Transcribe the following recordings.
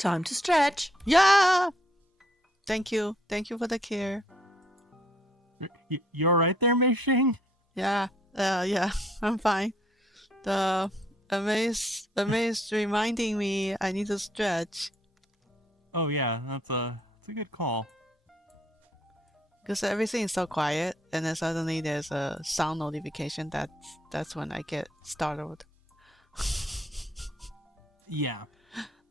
Time to stretch. Yeah! Thank you for the care. You all right there, Mayshing? Yeah, I'm fine. The amaze reminding me I need to stretch. Oh yeah, that's a good call. Because everything is so quiet, and then suddenly there's a sound notification. That's when I get startled. Yeah.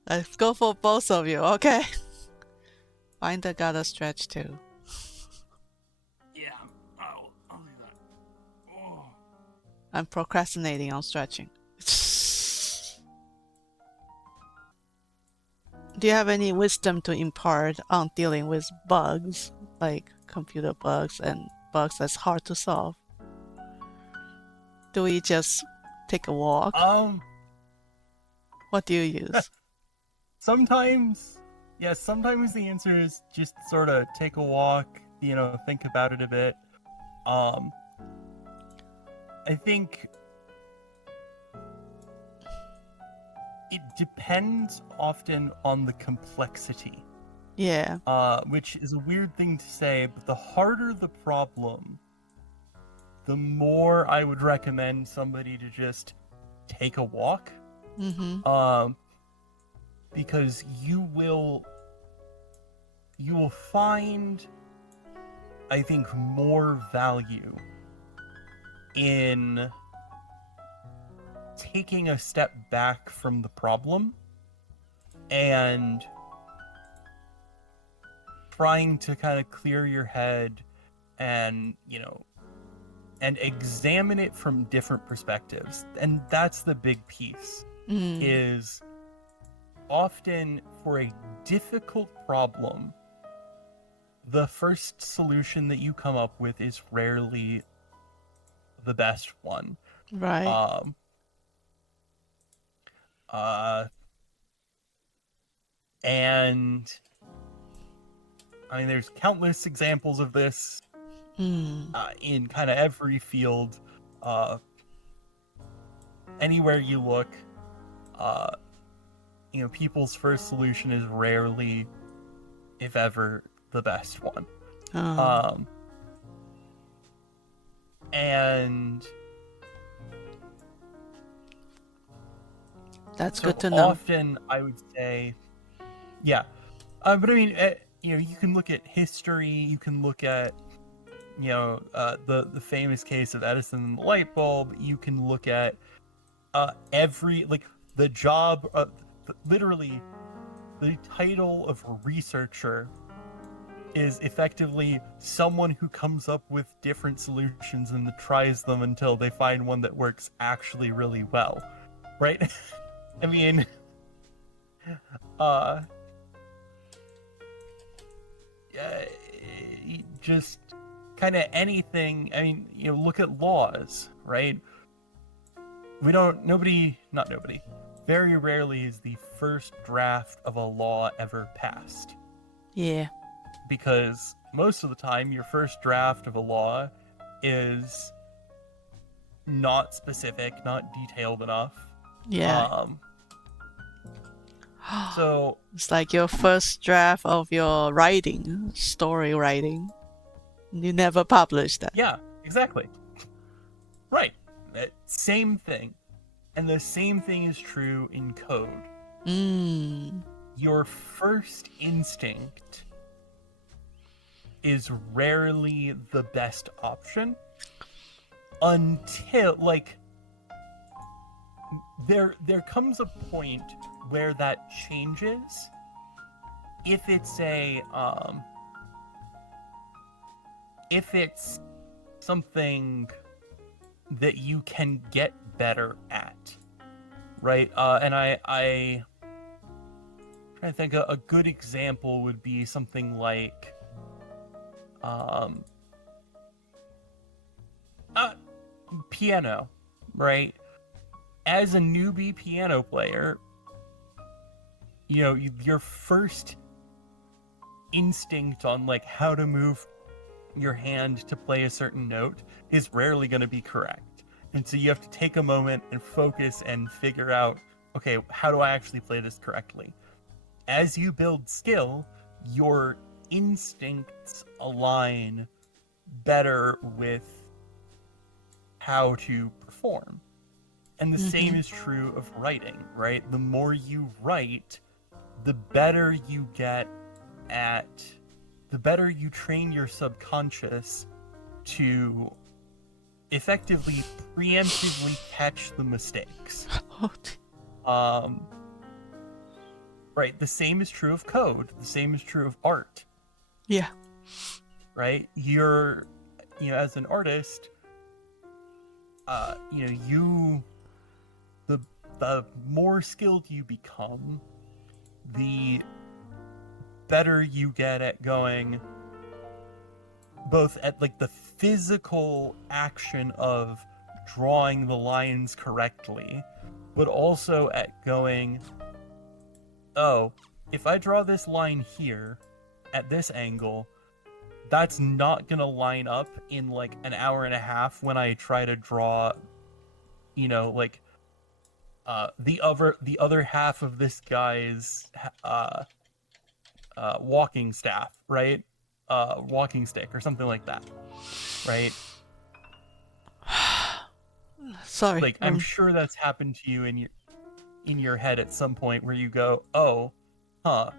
Let's go for both of you, okay? Finder got a stretch too. Yeah. I'll do that. Oh. I'm procrastinating on stretching. Do you have any wisdom to impart on dealing with bugs, like computer bugs and bugs that's hard to solve? Do we just take a walk? What do you use? Sometimes the answer is just sort of take a walk, think about it a bit. I think it depends often on the complexity. Yeah. Which is a weird thing to say, but the harder the problem, the more I would recommend somebody to just take a walk. Mm-hmm. Because you will find, I think, more value in taking a step back from the problem and trying to kind of clear your head and, and examine it from different perspectives. And that's the big piece, is often for a difficult problem, the first solution that you come up with is rarely the best one. Right. And I mean, there's countless examples of this in kind of every field. Anywhere you look, people's first solution is rarely, if ever, the best one. And that's so good to know. Often, I would say, yeah. But I mean, you can look at history. You can look at, the famous case of Edison and the light bulb. You can look at the job, literally, the title of researcher is effectively someone who comes up with different solutions and tries them until they find one that works actually really well, right? I mean, just kind of anything. I mean, look at laws, right? Very rarely is the first draft of a law ever passed. Yeah. Because most of the time, your first draft of a law is not specific, not detailed enough. Yeah. So it's like your first draft of your writing, story writing. You never published that. Yeah, exactly. Right. Same thing. And the same thing is true in code. Your first instinct is rarely the best option until, there comes a point where that changes if it's something that you can get better at, right? And I trying to think, a good example would be something like piano, right? As a newbie piano player, your first instinct on how to move your hand to play a certain note is rarely going to be correct. And so you have to take a moment and focus and figure out, okay, how do I actually play this correctly? as you build skill, your instincts align better with how to perform. And the same is true of writing, right? The more you write, the better you get at, the better you train your subconscious to effectively preemptively catch the mistakes. Right, the same is true of code, the same is true of art. Yeah. Right? You're, as an artist, the more skilled you become, the better you get at going both at like the physical action of drawing the lines correctly, but also at going, oh, if I draw this line here at this angle, that's not gonna line up in like an hour and a half when I try to draw, like the other half of this guy's walking staff, right? Walking stick or something like that, right? Sorry. Like I'm sure that's happened to you in your head at some point where you go, oh, huh,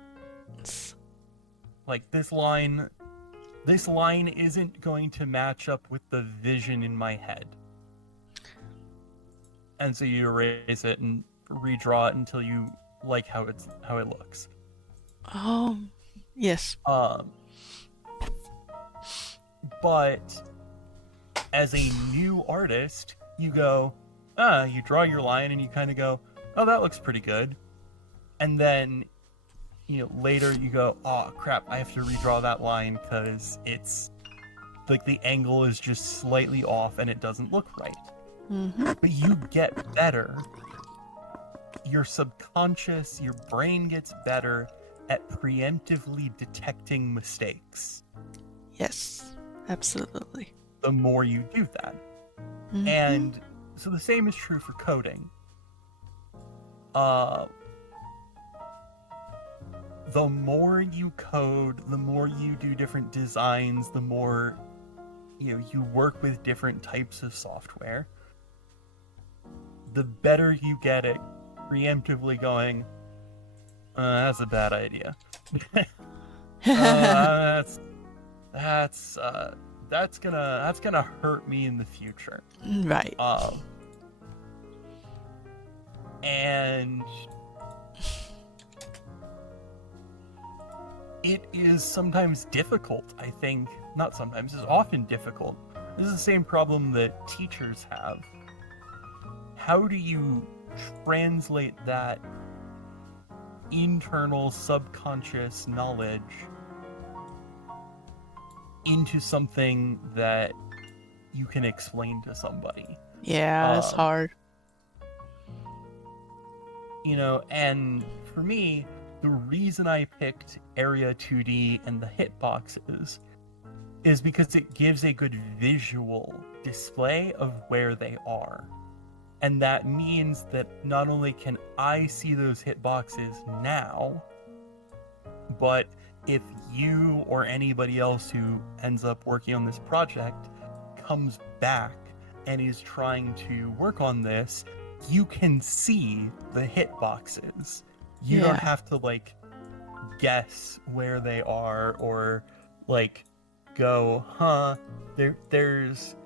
like this line isn't going to match up with the vision in my head. And so you erase it and redraw it until you like how it looks. Yes. But as a new artist, you go, you draw your line and you kind of go, oh, that looks pretty good. And then, later you go, oh crap, I have to redraw that line because it's like the angle is just slightly off and it doesn't look right. But you get better. Your subconscious, your brain gets better at preemptively detecting mistakes. Yes, absolutely. The more you do that. And so the same is true for coding. The more you code, the more you do different designs, the more you work with different types of software, the better you get at preemptively going, that's a bad idea. That's gonna hurt me in the future. Right. And it is sometimes difficult, I think. Not sometimes, it's often difficult. This is the same problem that teachers have. How do you translate that internal subconscious knowledge into something that you can explain to somebody? Yeah, it's hard. And for me, the reason I picked Area 2D and the hitboxes is because it gives a good visual display of where they are. And that means that not only can I see those hitboxes now, but if you or anybody else who ends up working on this project comes back and is trying to work on this, you can see the hitboxes. You don't have to guess where they are or go, there's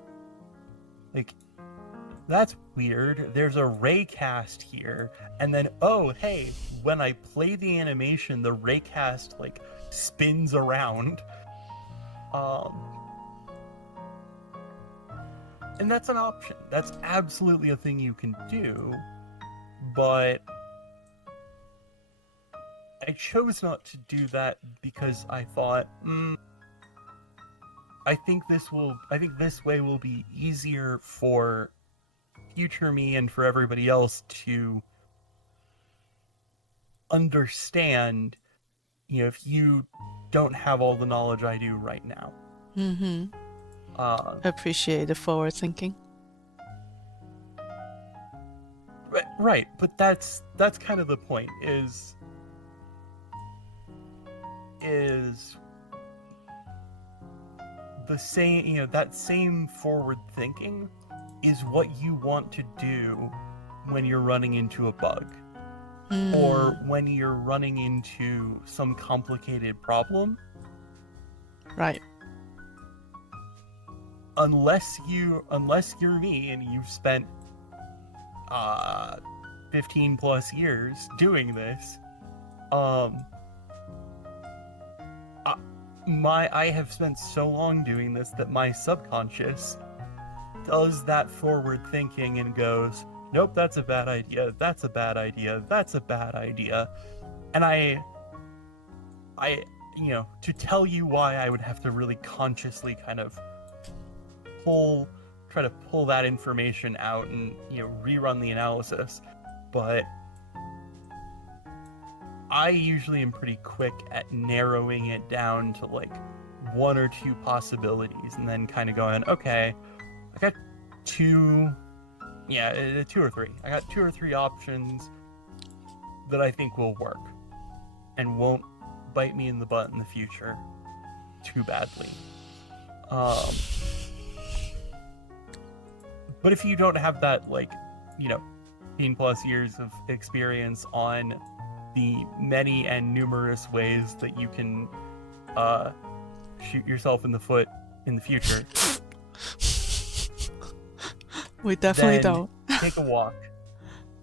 that's weird. There's a raycast here, and then hey, when I play the animation, the raycast spins around. And that's an option. That's absolutely a thing you can do, but I chose not to do that because I thought, I think this way will be easier for future me and for everybody else to understand, if you don't have all the knowledge I do right now. Appreciate the forward thinking. Right, but that's kind of the point, is is the same, that same forward thinking is what you want to do when you're running into a bug or when you're running into some complicated problem. Right. Unless you're me and you've spent 15 plus years doing this, I have spent so long doing this that my subconscious does that forward thinking and goes, nope, that's a bad idea, that's a bad idea, that's a bad idea. And I to tell you why I would have to really consciously kind of try to pull that information out and rerun the analysis, but I usually am pretty quick at narrowing it down to like one or two possibilities and then kind of going, okay, I got two or three. I got 2 or 3 options that I think will work and won't bite me in the butt in the future too badly. But if you don't have that, 15 plus years of experience on the many and numerous ways that you can shoot yourself in the foot in the future, we definitely then don't. Take a walk.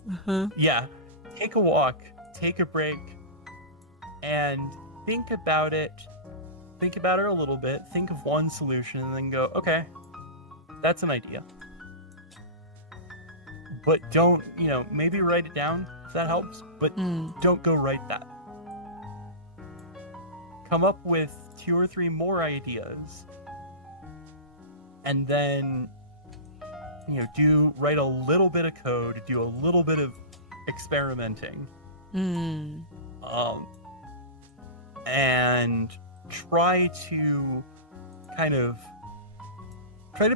Uh-huh. Yeah, take a walk, take a break, and think about it. Think about it a little bit. Think of one solution and then go, okay, that's an idea. But don't, maybe write it down if that helps, but don't go write that. Come up with 2 or 3 more ideas and then, write a little bit of code, do a little bit of experimenting. And try to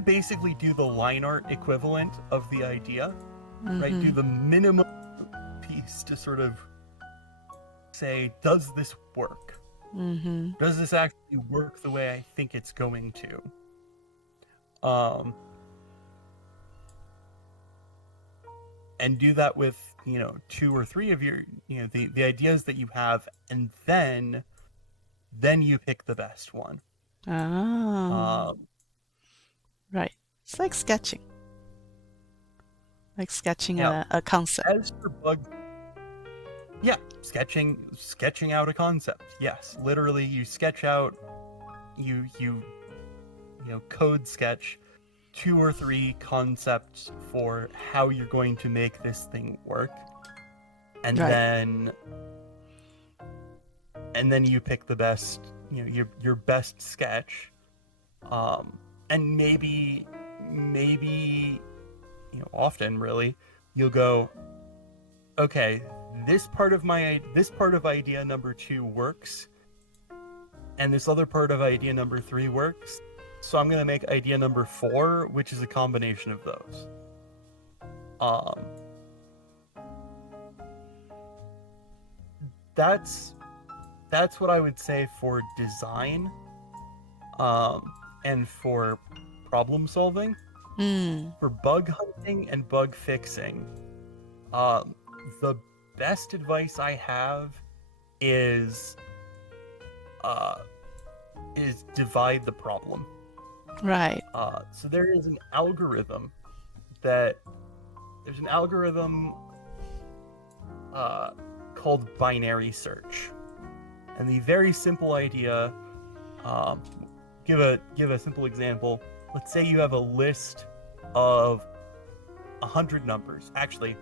basically do the line art equivalent of the idea, right? Do the minimum piece to sort of say, does this work? Does this actually work the way I think it's going to? And do that with 2 or 3 of your the ideas that you have, and then you pick the best one. Right. It's like sketching. Like sketching a concept. As for bug, sketching out a concept. Yes, literally, you sketch out, you code sketch 2 or 3 concepts for how you're going to make this thing work, and then you pick the best, your best sketch, and maybe often really you'll go, okay, this part of idea number 2 works, and this other part of idea number 3 works, so I'm going to make idea number 4, which is a combination of those. That's what I would say for design, and for problem solving. For bug hunting and bug fixing, the best advice I have is divide the problem. Right. So there's an algorithm called binary search, and the very simple idea. Give a simple example. Let's say you have a list of 100 numbers. Actually,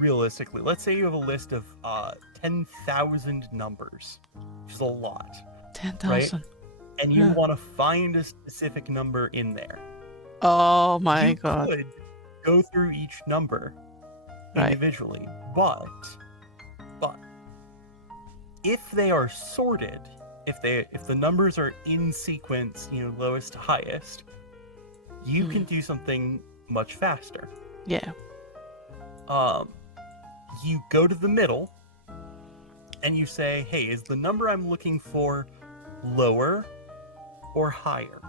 realistically, let's say you have a list of 10,000 numbers, which is a lot. 10,000. Right? And you want to find a specific number in there. Oh my God. You could go through each number individually, but if they are sorted, if the numbers are in sequence, lowest to highest, you can do something much faster. Yeah. You go to the middle and you say, hey, is the number I'm looking for lower or higher.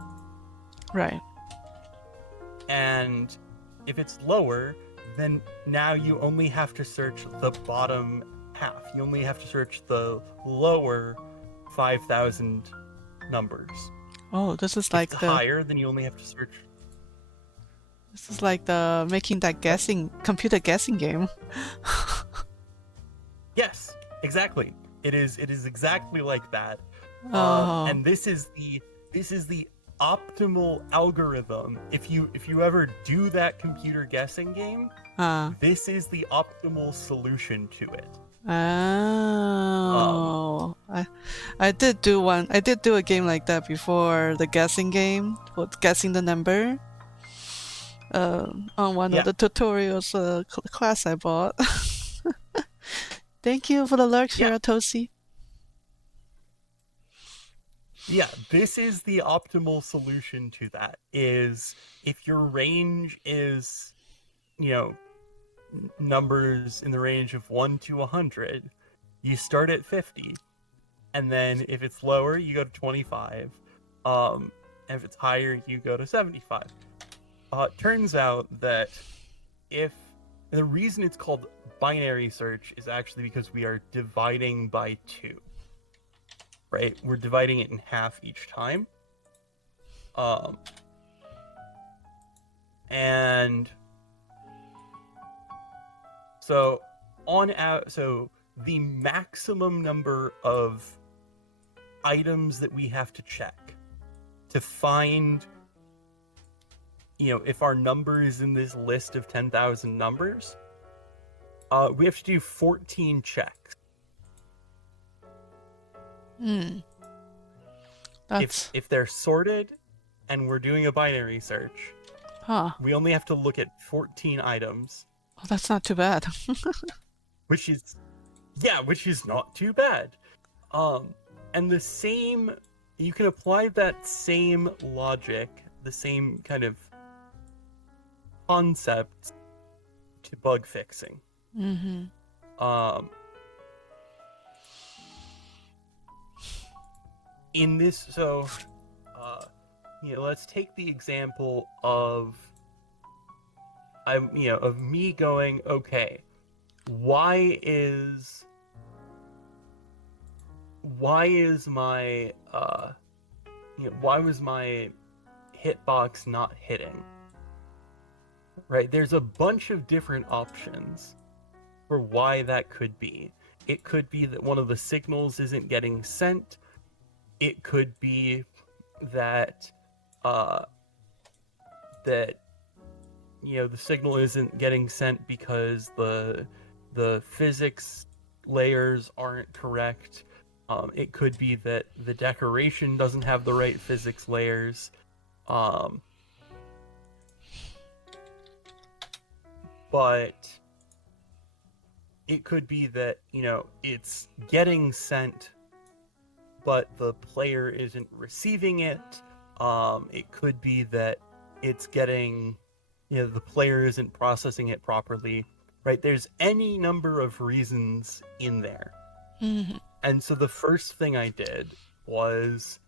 Right. And if it's lower, then now you only have to search the bottom half. You only have to search the lower 5,000 numbers. Oh, this is If like it's the higher, then you only have to search. making that What? computer guessing game. Yes, exactly. It is exactly like that. Oh. And this is the optimal algorithm. If you ever do that computer guessing game, this is the optimal solution to it. Oh. I did do one. I did do a game like that before, the guessing game, with guessing the number. On one of Yeah, the tutorials class I bought. Thank you for the lecture, yeah, Tosi. yeah. This is the optimal solution to that. Is if your range is, you know, numbers in the range of 1 to 100, you start at 50, and then if it's lower, you go to 25. And if it's higher, you go to 75. It turns out that if the reason it's called binary search is actually because we are dividing by 2, right? We're dividing it in half each time. And so so the maximum number of items that we have to check to find, if our number is in this list of 10,000 numbers, we have to do 14 checks. That's If they're sorted and we're doing a binary search, we only have to look at 14 items. Oh, that's not too bad. which is not too bad. And you can apply that same logic, the same kind of concept to bug fixing. In this, let's take the example of me going, okay, why was my hitbox not hitting? Right? There's a bunch of different options for why that could be. It could be that one of the signals isn't getting sent. It could be that the signal isn't getting sent because the physics layers aren't correct. It could be that the decoration doesn't have the right physics layers. But it could be that, it's getting sent, but the player isn't receiving it. It could be that it's getting, the player isn't processing it properly, right? There's any number of reasons in there. And so the first thing I did was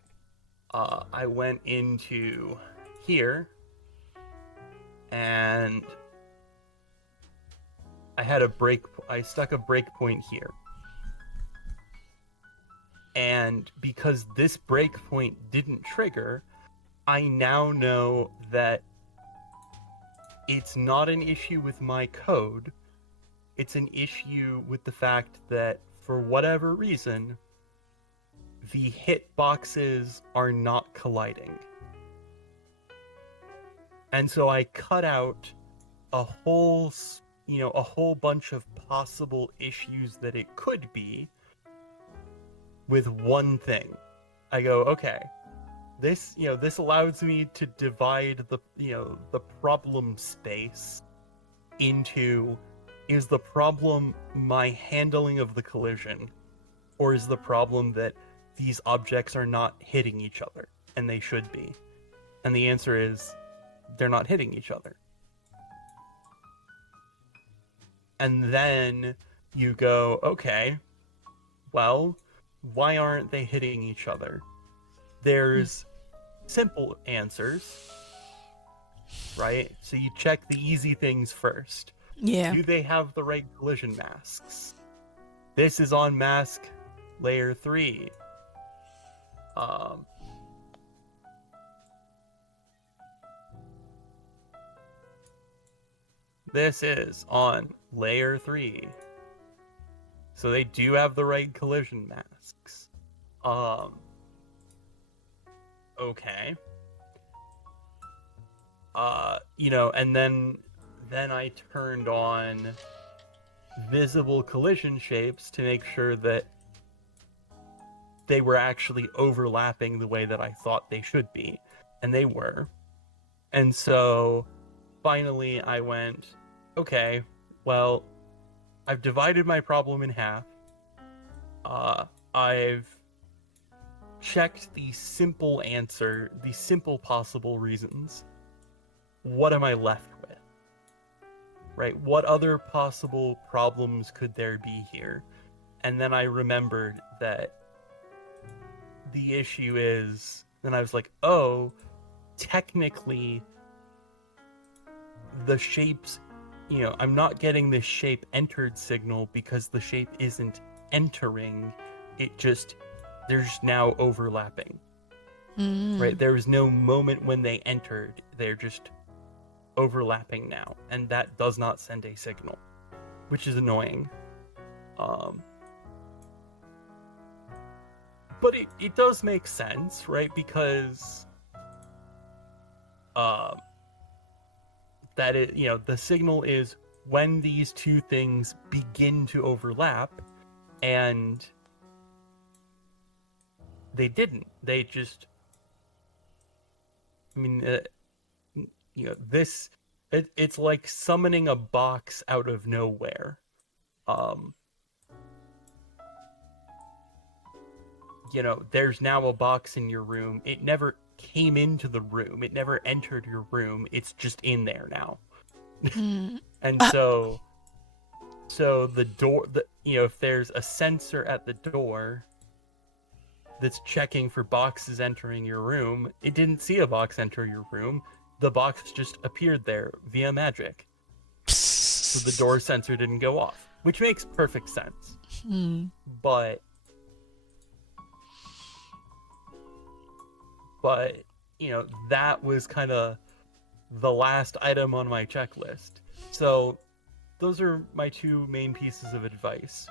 I went into here and I stuck a breakpoint here. And because this breakpoint didn't trigger, I now know that it's not an issue with my code. It's an issue with the fact that, for whatever reason, the hitboxes are not colliding. And so I cut out a whole bunch of possible issues that it could be with one thing. I go, okay, this allows me to divide the problem space into, is the problem my handling of the collision, or is the problem that these objects are not hitting each other and they should be? And the answer is they're not hitting each other. And then you go, okay, well, why aren't they hitting each other? There's simple answers, right? So you check the easy things first. Yeah. Do they have the right collision masks? This is on mask layer 3. This is on layer 3. So they do have the right collision masks. Okay. And then I turned on visible collision shapes to make sure that they were actually overlapping the way that I thought they should be, and they were. And so finally I went, okay, well, I've divided my problem in half. I've checked the simple answer, the simple possible reasons. What am I left with? Right? What other possible problems could there be here? And then I remembered that the issue is, and I was like, oh, technically the shapes, I'm not getting this shape entered signal because the shape isn't entering. There's now overlapping. Right? There was no moment when they entered. They're just overlapping now, and that does not send a signal, which is annoying. But it does make sense, right? Because the signal is when these two things begin to overlap, and they didn't. They just, it's like summoning a box out of nowhere. There's now a box in your room. It never came into the room. It never entered your room. It's just in there now. And so the door, if there's a sensor at the door that's checking for boxes entering your room, it didn't see a box enter your room. The box just appeared there via magic. So the door sensor didn't go off, which makes perfect sense. But that was kind of the last item on my checklist. So those are my two main pieces of advice.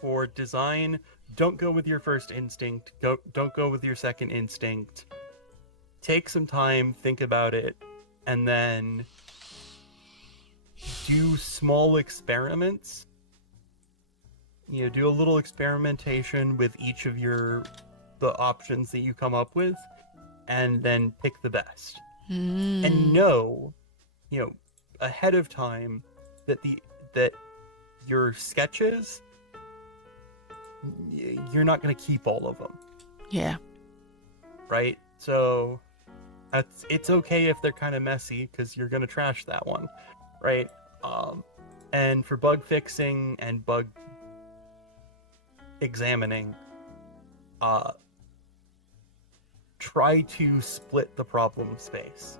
For design, don't go with your first instinct. Don't go with your second instinct. Take some time, think about it, and then do small experiments. Do a little experimentation with each of the options that you come up with, and then pick the best. And know, ahead of time that your sketches, you're not going to keep all of them. Yeah. Right? So it's okay if they're kind of messy, because you're going to trash that one. Right? And for bug fixing and bug examining, try to split the problem space.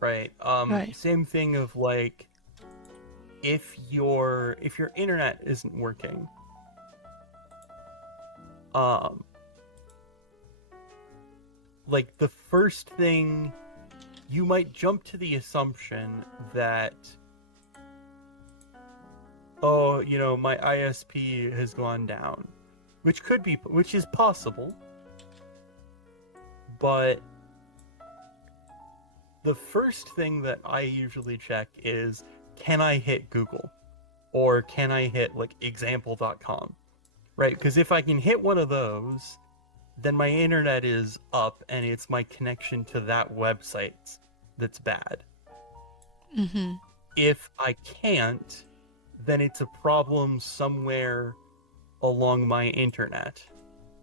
Right? Right. Same thing of like, if your internet isn't working, like the first thing, you might jump to the assumption that, my ISP has gone down, which is possible, but the first thing that I usually check is, can I hit Google? Or can I hit like example.com? Right? Because if I can hit one of those, then my internet is up, and it's my connection to that website that's bad. If I can't, then it's a problem somewhere along my internet.